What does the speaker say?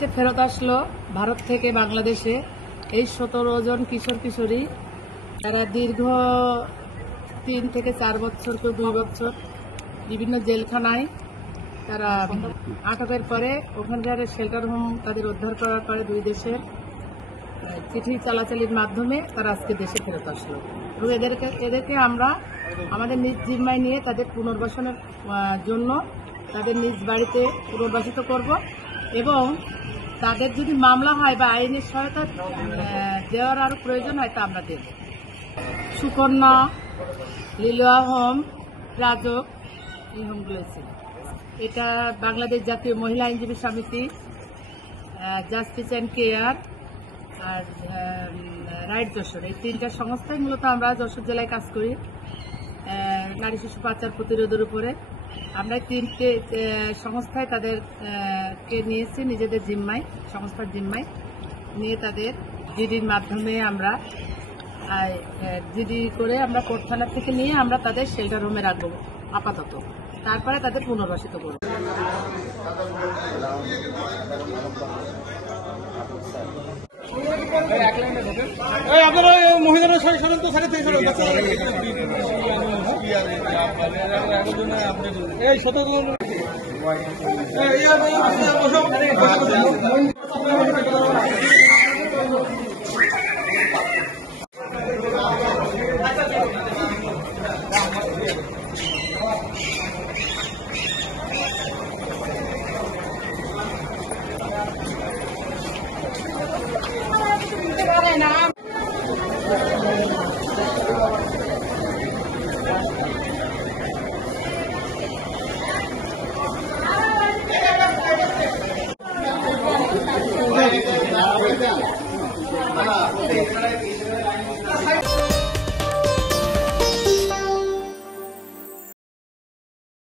সে ফেরত আসলো ভারত থেকে বাংলাদেশে। এই 17 জন কিশোর কিশোরী, তারা দীর্ঘ 3 থেকে 4 বছর তো 2 বছর বিভিন্ন জেলখানায় তারা আটকের পরে ওখানকার শেল্টার হোম তাদের উদ্ধার করার পরে 2 দেশের চিঠি চালাচালির মাধ্যমে তারা আজকে দেশে ফেরত আসলো। এবং এদেরকে আমরা আমাদের নিজ জিম্মায় নিয়ে তাদের পুনর্বাসনের জন্য তাদের নিজ বাড়িতে পুনর্বাসিত করব এবং তাদের যদি মামলা হয় বা আইনের সহায়তা দেওয়ার আরও প্রয়োজন হয় তা আমরা দেব। সুকন্যা, লিলুয়া হোম, রাজক, এই হোমগুলো ছিল। এটা বাংলাদেশ জাতীয় মহিলা আইনজীবী সমিতি, জাস্টিস অ্যান্ড কেয়ার আর রাইট যশোর, এই 3টা সংস্থায় মূলত আমরা যশোর জেলায় কাজ করি নারী শিশু পাচার প্রতিরোধের উপরে। আমরা 3টে সংস্থায় তাদেরকে নিয়েছি নিজেদের জিম্মায়, সংস্থার জিম্মায় নিয়ে তাদের জিডির মাধ্যমে আমরা জিডি করে আমরা কোর্ট থানা থেকে নিয়ে আমরা তাদের শেল্টার হোমে রাখবো আপাতত, তারপরে তাদের পুনর্বাসিত করব। আপনারা মহিলারা সাধারণত সাড়ে থেকে এই শত